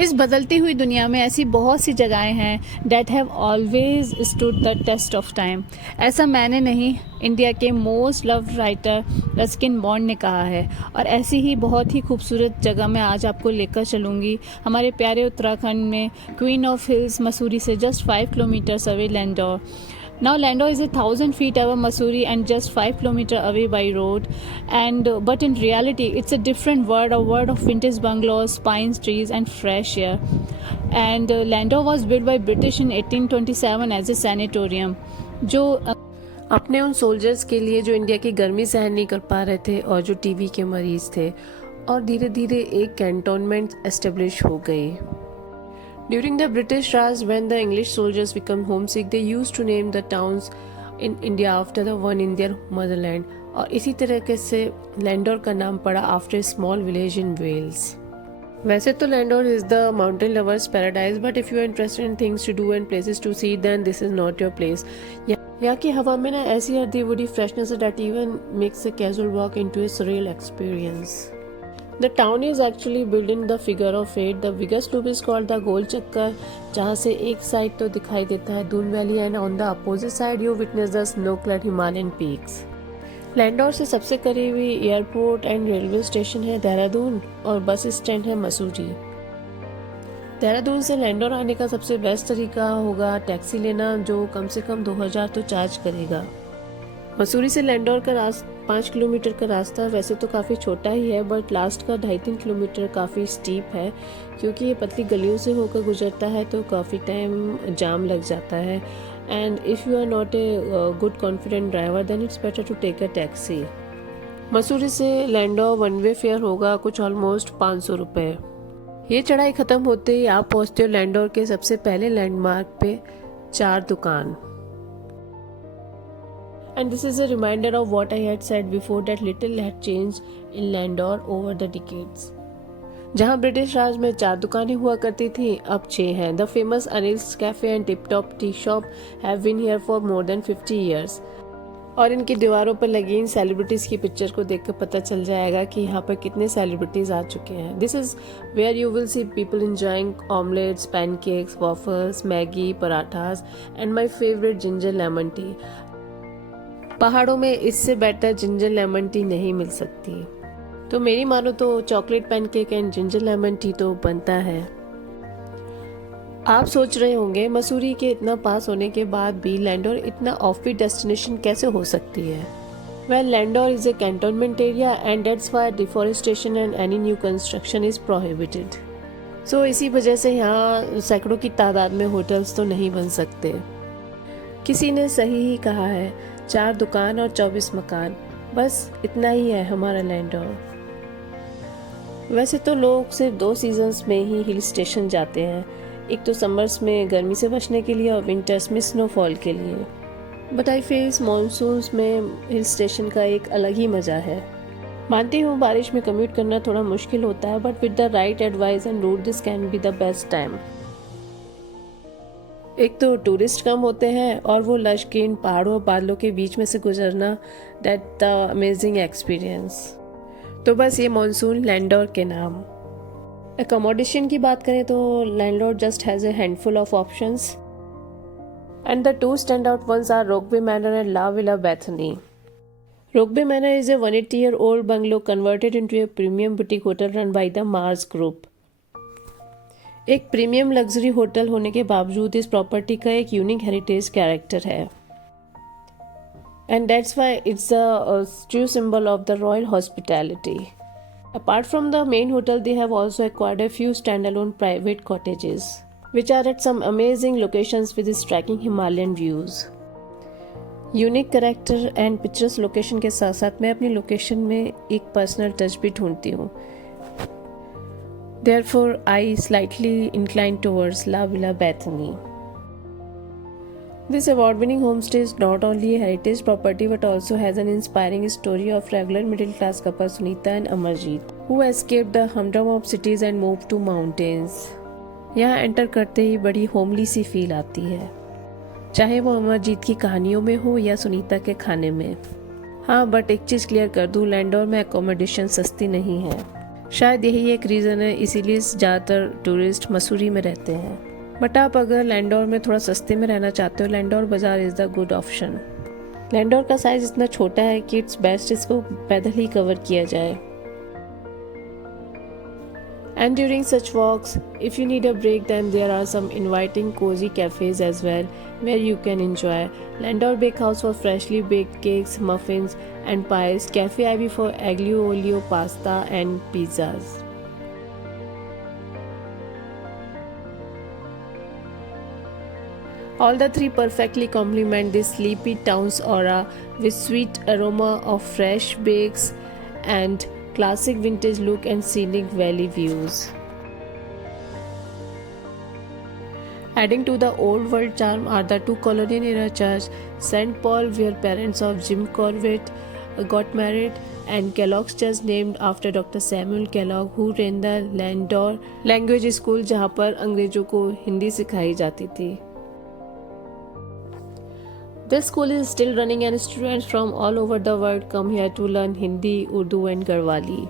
इस बदलती हुई दुनिया में ऐसी बहुत सी जगहें हैं that have always stood the test of time. ऐसा मैंने नहीं, इंडिया के most loved writer Ruskin Bond ने कहा है। और ऐसी ही बहुत ही खूबसूरत जगह मैं आज आपको लेकर चलूँगी, हमारे प्यारे उत्तराखंड में क्वीन ऑफ हिल्स मसूरी से just 5 kilometres away Landour. Now Landau is 1,000 feet above Mussoorie and just 5 kilometers away by road. But in reality, it's a different world, a world of vintage bungalows, pine trees, and fresh air. Landau was built by British in 1827 as a sanatorium, जो अपने उन soldiers के लिए जो India की गर्मी सहन नहीं कर पा रहे थे और जो टीबी के मरीज थे, और धीरे धीरे एक कैंटोनमेंट एस्टेब्लिश हो गई। During the British Raj, when the English soldiers became homesick, they used to name the towns in India after the one in their motherland. और इसी तरीके से लैंडोर का नाम पड़ा after a small village in Wales. वैसे तो Landour is the mountain lovers paradise, but if you are interested in things to do and places to see, then this is not your place. यहाँ की हवा में ना ऐसी हल्दी woody freshness that even makes a casual walk into a surreal experience. The town is actually built in the figure of 8. The biggest loop is called the Gol Chakkar, जहाँ से एक साइड तो दिखाई देता है Doon valley and on the opposite side you witness the snow clad Himalayan peaks. Landour से सबसे करीबी एयरपोर्ट एंड रेलवे स्टेशन है देहरादून और बस स्टैंड है मसूरी। देहरादून से लैंडौर आने का सबसे बेस्ट तरीका होगा टैक्सी लेना, जो कम से कम 2000 तो चार्ज करेगा। मसूरी से लैंडौर का 5 किलोमीटर का रास्ता वैसे तो काफ़ी छोटा ही है, बट लास्ट का 2.5-3 किलोमीटर काफ़ी स्टीप है, क्योंकि ये पतली गलियों से होकर गुजरता है तो काफ़ी टाइम जाम लग जाता है। And if you are not a good confident driver then it's better to take a taxi. Mussoorie से लैंडौर वन वे फेयर होगा कुछ ऑलमोस्ट 500 रुपये। ये चढ़ाई ख़त्म होते ही आप पहुँचते हो लैंडौर के सबसे पहले लैंडमार्क पे, 4 दुकान। And this is a reminder of what I had said before, that little had changed in Landor over the decades. जहाँ ब्रिटिश राज में 4 दुकानें हुआ करती थी, अब 6 हैं। The famous Anil's Cafe and Tip Top Tea Shop have been here for more than 50 years. और इनकी दीवारों पर लगी इन सेलिब्रिटीज़ की पिक्चर को देखकर पता चल जाएगा कि यहाँ पर कितने सेलिब्रिटीज़ आ चुके हैं। This is where you will see people enjoying omelets, pancakes, waffles, Maggi, parathas, and my favorite ginger lemon tea. पहाड़ों में इससे बेटर जिंजर लेमन टी नहीं मिल सकती, तो मेरी मानो तो chocolate pancake and ginger lemon tea तो बनता है। आप सोच रहे होंगे मसूरी के इतना पास होने के बाद भी लैंडौर इतना ऑफबीट डेस्टिनेशन कैसे हो सकती है। Well, Landour is a cantonment area and that's why deforestation and any new construction is prohibited. So इसी वजह से यहाँ सैकड़ों की तादाद में होटल्स तो नहीं बन सकते। किसी ने सही ही कहा है, 4 दुकान और 24 मकान, बस इतना ही है हमारा लैंडौर। वैसे तो लोग सिर्फ 2 सीजन्स में ही हिल स्टेशन जाते हैं, एक तो समर्स में गर्मी से बचने के लिए और विंटर्स में स्नोफॉल के लिए। बट आई फील मानसून्स में हिल स्टेशन का एक अलग ही मज़ा है। मानती हूँ बारिश में कम्यूट करना थोड़ा मुश्किल होता है, but with the right advice and route this can be the best time. एक तो टूरिस्ट कम होते हैं और वो लश ग्रीन पहाड़ों और बादलों के बीच में से गुजरना, दैट द अमेजिंग एक्सपीरियंस। तो बस ये मॉनसून लैंडौर के नाम। अकोमोडेशन की बात करें तो Landour just has a handful of options and the 2 stand out ones are Rokeby Manor and La Villa Bethany. Rokeby Manor is a 180-year-old bungalow converted into a premium boutique hotel run by the Mars group. एक premium luxury hotel होने के बावजूद इस property का एक unique heritage character है, and that's why it's a true symbol of the royal hospitality. Apart from the main hotel, they have also acquired a few standalone private cottages, which are at some amazing locations with striking Himalayan views. Unique character and picturesque location के साथ साथ मैं अपनी location में एक personal touch भी ढूंढती हूँ। Therefore, I slightly incline towards La Villa Bethany. This award-winning homestay is not only a heritage property but also has an inspiring story of regular middle-class couple Sunita and Amarjeet, who escaped the humdrum of cities and moved to mountains. यहाँ enter करते ही बड़ी homely सी feel आती है, चाहे वो अमरजीत की कहानियों में हो या सुनीता के खाने में। हाँ, बट एक चीज़ क्लियर कर दूँ, लैंडौर में एकोमोडेशन सस्ती नहीं है। शायद यही एक रीज़न है, इसीलिए ज़्यादातर टूरिस्ट मसूरी में रहते हैं। बट आप अगर लैंडोर में थोड़ा सस्ते में रहना चाहते हो, लैंडोर बाज़ार is the good option. Landour का साइज़ इतना छोटा है कि इट्स बेस्ट इसको पैदल ही कवर किया जाए। And during such walks, if you need a break, then there are some inviting cozy cafes as well where you can enjoy. Landor Bakehouse for freshly baked cakes, muffins and pies. Cafe Ivy for aglio olio pasta and pizzas. All the three perfectly complement this sleepy town's aura with sweet aroma of fresh bakes and classic vintage look and scenic valley views. Adding to the old world charm are the two colonial era church, St. Paul, where parents of Jim Corbett got married, and Kellogg's Church, named after Dr. Samuel Kellogg, who ran the Landor Language School, जहाँ पर अंग्रेजों को हिंदी सिखाई जाती थी। This school is still running and students from all over the world come here to learn Hindi, Urdu and Garhwali.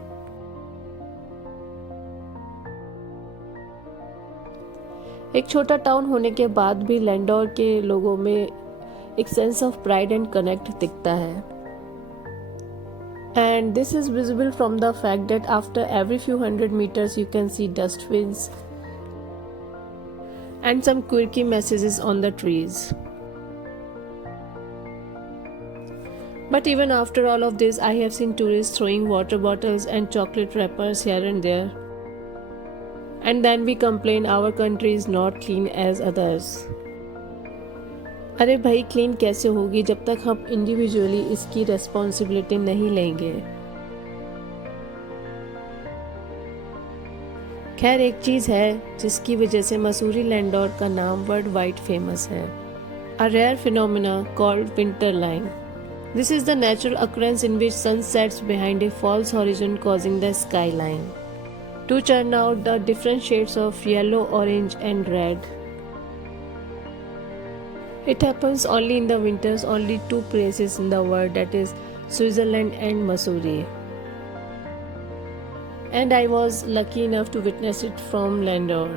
एक छोटा town होने के बाद भी लैंडोर के लोगों में एक sense of pride and connect दिखता है। And this is visible from the fact that after every few hundred meters you can see dustbins and some quirky messages on the trees. But even after all of this, I have seen tourists throwing water bottles and chocolate wrappers here and there. And then we complain our country is not clean as others. अरे भाई, clean कैसे होगी जब तक हम individually इसकी responsibility नहीं लेंगे। खैर, एक चीज़ है जिसकी वजह से मसूरी लैंडोर का नाम वर्ल्ड वाइड फेमस है, a rare phenomena called winter line. This is the natural occurrence in which sun sets behind a false horizon, causing the skyline to churn out the different shades of yellow, orange and red. It happens only in the winters, only two places in the world, that is Switzerland and Missouri. And I was lucky enough to witness it from Landor.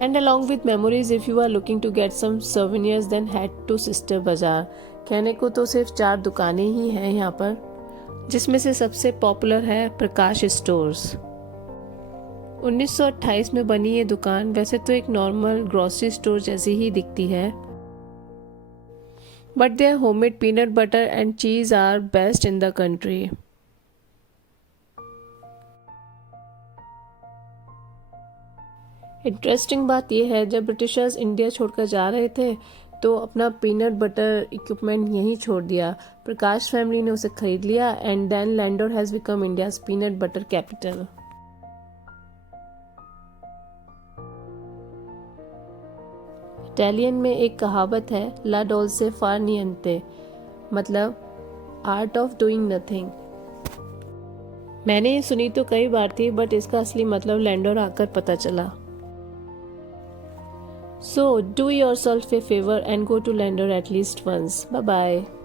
And along with memories, if you are looking to get some souvenirs, then head to Sister Bazaar. कहने को तो सिर्फ 4 दुकानें ही हैं यहाँ पर, जिसमें से सबसे पॉपुलर है प्रकाश स्टोर्स। 1928 में बनी ये दुकान वैसे तो एक नॉर्मल ग्रोसरी स्टोर जैसी ही दिखती है, but there homemade peanut butter and cheese are best in the country. Interesting बात यह है, जब ब्रिटिशर्स इंडिया छोड़कर जा रहे थे तो अपना पीनट बटर इक्विपमेंट यहीं छोड़ दिया। प्रकाश फैमिली ने उसे खरीद लिया and then Landour has become India's peanut butter capital. Italian में एक कहावत है, ला डोल्से फार नियंते, मतलब आर्ट ऑफ डूइंग नथिंग। मैंने ये सुनी तो कई बार थी, बट इसका असली मतलब लैंडोर आकर पता चला। So do yourself a favor and go to Landor at least once. Bye bye.